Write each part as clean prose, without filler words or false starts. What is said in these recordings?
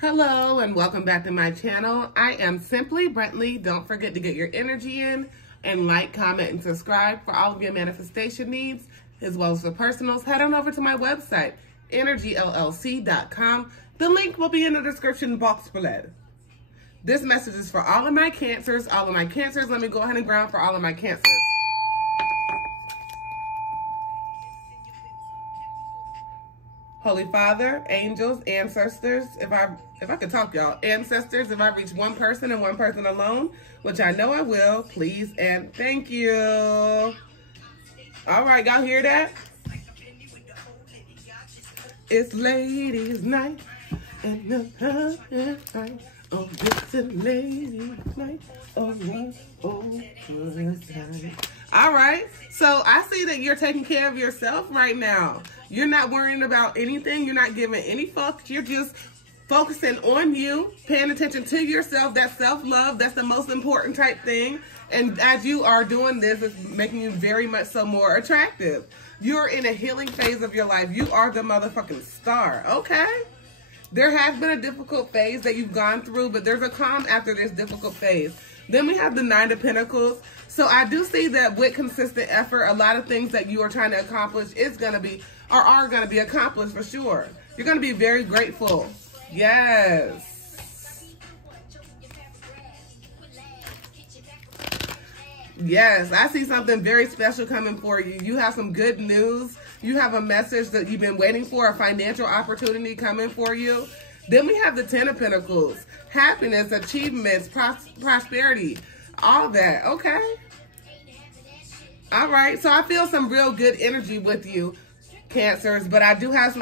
Hello and welcome back to my channel. I am Simply Brentley. Don't forget to get your energy in and like, comment, and subscribe for all of your manifestation needs as well as for personals. Head on over to my website, energyllc.com. The link will be in the description box below. This message is for all of my cancers. All of my cancers. Let me go ahead and ground for all of my cancers. Holy Father, angels, ancestors, if I could talk, y'all, ancestors, if I reach one person and one person alone, which I know I will, please and thank you. All right, y'all hear that? It's ladies' night, and the night. Oh, it's a ladies' night. Oh, time. All right, so I see that you're taking care of yourself right now. You're not worrying about anything. You're not giving any fucks. You're just focusing on you, paying attention to yourself. That self-love, that's the most important type thing. And as you are doing this, it's making you very much so more attractive. You're in a healing phase of your life. You are the motherfucking star, okay? There has been a difficult phase that you've gone through, but there's a calm after this difficult phase. Then we have the Nine of Pentacles. So I do see that with consistent effort, a lot of things that you are trying to accomplish is going to be, or are going to be accomplished for sure. You're going to be very grateful. Yes. Yes, I see something very special coming for you. You have some good news. You have a message that you've been waiting for, a financial opportunity coming for you. Then we have the Ten of Pentacles. Happiness, achievements, prosperity, all that, okay? All right, so I feel some real good energy with you, Cancers, but I do have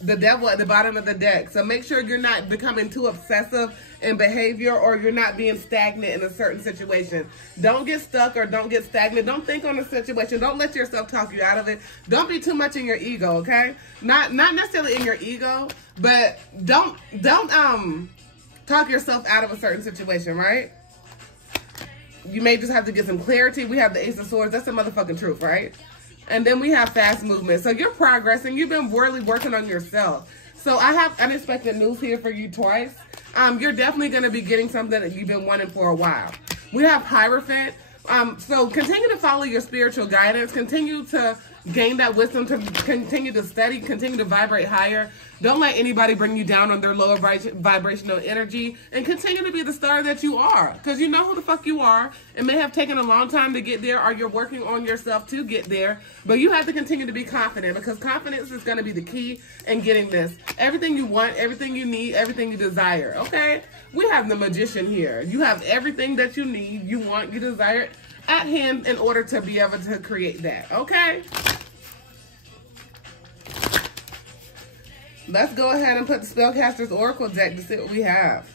the devil at the bottom of the deck. So make sure you're not becoming too obsessive in behavior or you're not being stagnant in a certain situation. Don't get stuck or don't get stagnant. Don't think on the situation. Don't let yourself talk you out of it. Don't be too much in your ego, okay? Not necessarily in your ego, but don't talk yourself out of a certain situation, right? You may just have to get some clarity. We have the Ace of Swords. That's the motherfucking truth, right? And then we have fast movement. So you're progressing. You've been really working on yourself. So I have unexpected news here for you twice. You're definitely going to be getting something that you've been wanting for a while. We have Hierophant. So continue to follow your spiritual guidance. Continue to gain that wisdom, to continue to study, continue to vibrate higher. Don't let anybody bring you down on their lower vibrational energy, and continue to be the star that you are, because you know who the fuck you are. It may have taken a long time to get there, or you're working on yourself to get there, but you have to continue to be confident, because confidence is going to be the key in getting this. Everything you want, everything you need, everything you desire, okay? We have the Magician here. You have everything that you need, you want, you desire at hand in order to be able to create that, okay? Let's go ahead and put the Spellcaster's Oracle deck to see what we have.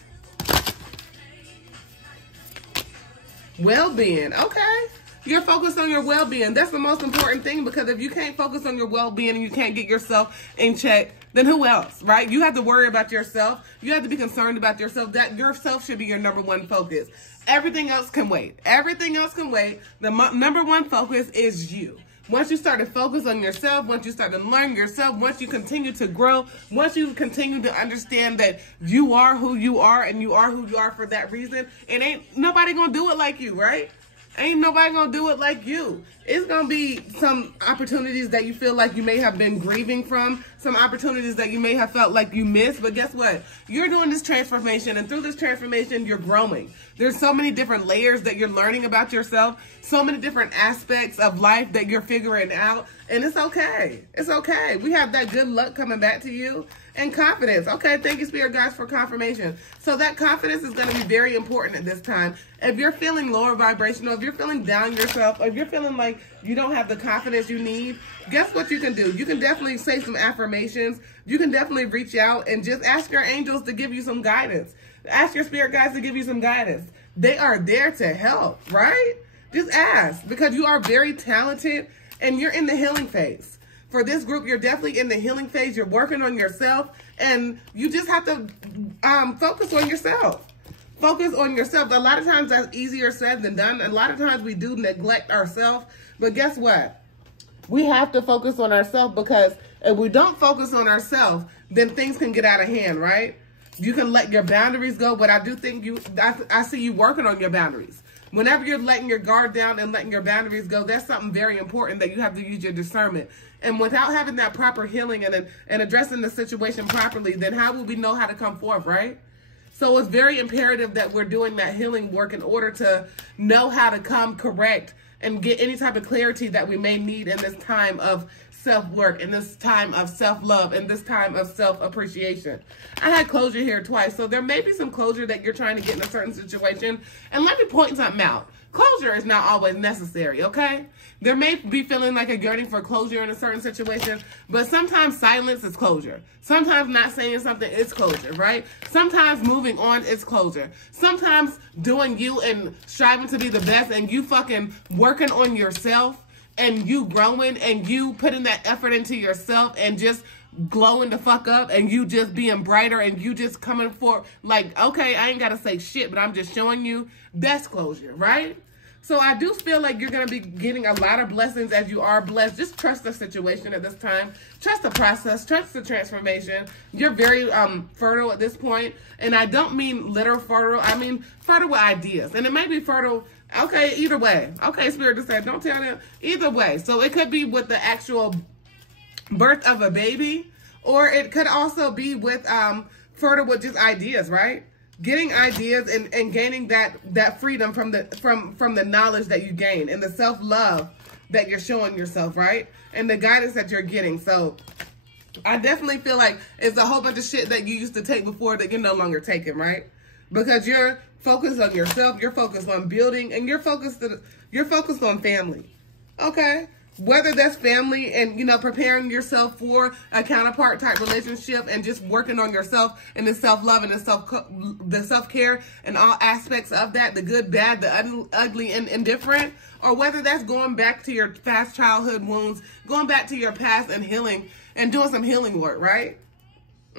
Well-being, okay? You're focused on your well-being. That's the most important thing, because if you can't focus on your well-being and you can't get yourself in check, then who else, right? You have to worry about yourself. You have to be concerned about yourself. That yourself should be your number one focus. Everything else can wait. Everything else can wait. The number one focus is you. Once you start to focus on yourself, once you start to learn yourself, once you continue to grow, once you continue to understand that you are who you are and you are who you are for that reason, and ain't nobody gonna do it like you, right? Ain't nobody gonna do it like you. It's gonna be some opportunities that you feel like you may have been grieving from, some opportunities that you may have felt like you missed, but guess what? You're doing this transformation, and through this transformation, you're growing. There's so many different layers that you're learning about yourself, so many different aspects of life that you're figuring out, and it's okay. It's okay. We have that good luck coming back to you. And confidence. Okay, thank you, Spirit Guides, for confirmation. So that confidence is going to be very important at this time. If you're feeling lower vibrational, if you're feeling down yourself, or if you're feeling like you don't have the confidence you need, guess what you can do? You can definitely say some affirmations. You can definitely reach out and just ask your angels to give you some guidance. Ask your Spirit Guides to give you some guidance. They are there to help, right? Just ask, because you are very talented and you're in the healing phase. For this group, you're definitely in the healing phase. You're working on yourself, and you just have to focus on yourself. Focus on yourself. A lot of times that's easier said than done. A lot of times we do neglect ourselves, but guess what? We have to focus on ourselves, because if we don't focus on ourselves, then things can get out of hand, right? You can let your boundaries go, but I do think I see you working on your boundaries. Whenever you're letting your guard down and letting your boundaries go, that's something very important that you have to use your discernment. And without having that proper healing and addressing the situation properly, then how will we know how to come forth, right? So it's very imperative that we're doing that healing work in order to know how to come correct and get any type of clarity that we may need in this time of self-work, in this time of self-love, in this time of self-appreciation. I had closure here twice, so there may be some closure that you're trying to get in a certain situation. And let me point something out. Closure is not always necessary, okay? There may be feeling like a yearning for closure in a certain situation, but sometimes silence is closure. Sometimes not saying something is closure, right? Sometimes moving on is closure. Sometimes doing you and striving to be the best and you fucking working on yourself and you growing and you putting that effort into yourself and just glowing the fuck up and you just being brighter and you just coming for like, okay, I ain't got to say shit, but I'm just showing you, that's closure, right? So I do feel like you're going to be getting a lot of blessings as you are blessed. Just trust the situation at this time. Trust the process. Trust the transformation. You're very fertile at this point. And I don't mean literal fertile. I mean fertile with ideas. And it may be fertile, okay, either way. Okay, Spirit just said, don't tell them. Either way. So it could be with the actual birth of a baby. Or it could also be with fertile with just ideas, right? Getting ideas and gaining that freedom from the knowledge that you gain and the self-love that you're showing yourself, right? And the guidance that you're getting. So I definitely feel like it's a whole bunch of shit that you used to take before that you're no longer taking, right? Because you're focused on yourself, you're focused on building, and you're focused on family. Okay? Whether that's family and, you know, preparing yourself for a counterpart type relationship and just working on yourself and the self-love and the self-care and all aspects of that, the good, bad, the ugly, and indifferent, or whether that's going back to your past childhood wounds, going back to your past and healing and doing some healing work, right?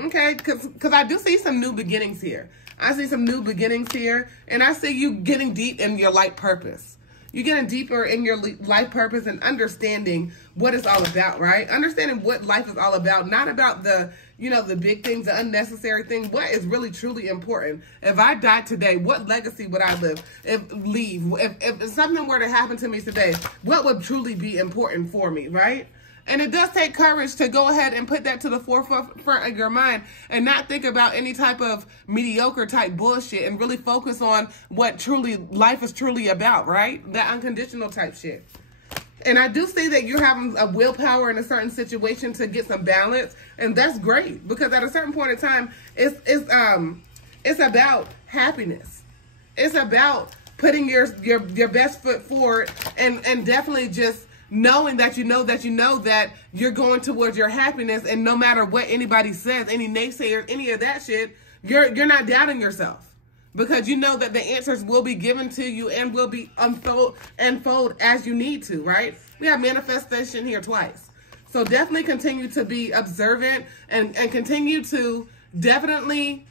Okay, because I do see some new beginnings here. I see some new beginnings here, and I see you getting deep in your life purpose. You're getting deeper in your life purpose and understanding what it's all about, right? Understanding what life is all about, not about the, you know, the big things, the unnecessary things. What is really, truly important? If I died today, what legacy would I leave? If something were to happen to me today, what would truly be important for me, right? And it does take courage to go ahead and put that to the forefront of your mind and not think about any type of mediocre type bullshit and really focus on what life is truly about, right? That unconditional type shit. And I do see that you're having a willpower in a certain situation to get some balance, and that's great because at a certain point in time, it's about happiness. It's about putting your best foot forward and definitely just knowing that you know that you're going towards your happiness, and no matter what anybody says, any naysayers, any of that shit, you're not doubting yourself because you know that the answers will be given to you and will be unfold as you need to, right? We have manifestation here twice. So definitely continue to be observant and continue to definitely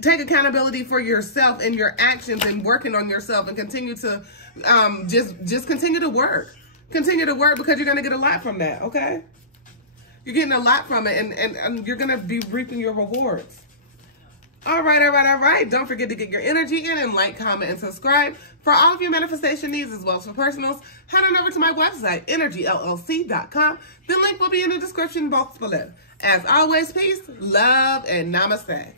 take accountability for yourself and your actions and working on yourself and continue to just continue to work. Continue to work because you're going to get a lot from that, okay? You're getting a lot from it and you're going to be reaping your rewards. All right. Don't forget to get your energy in and like, comment, and subscribe. For all of your manifestation needs as well as for personals, head on over to my website, energyllc.com. The link will be in the description box below. As always, peace, love, and namaste.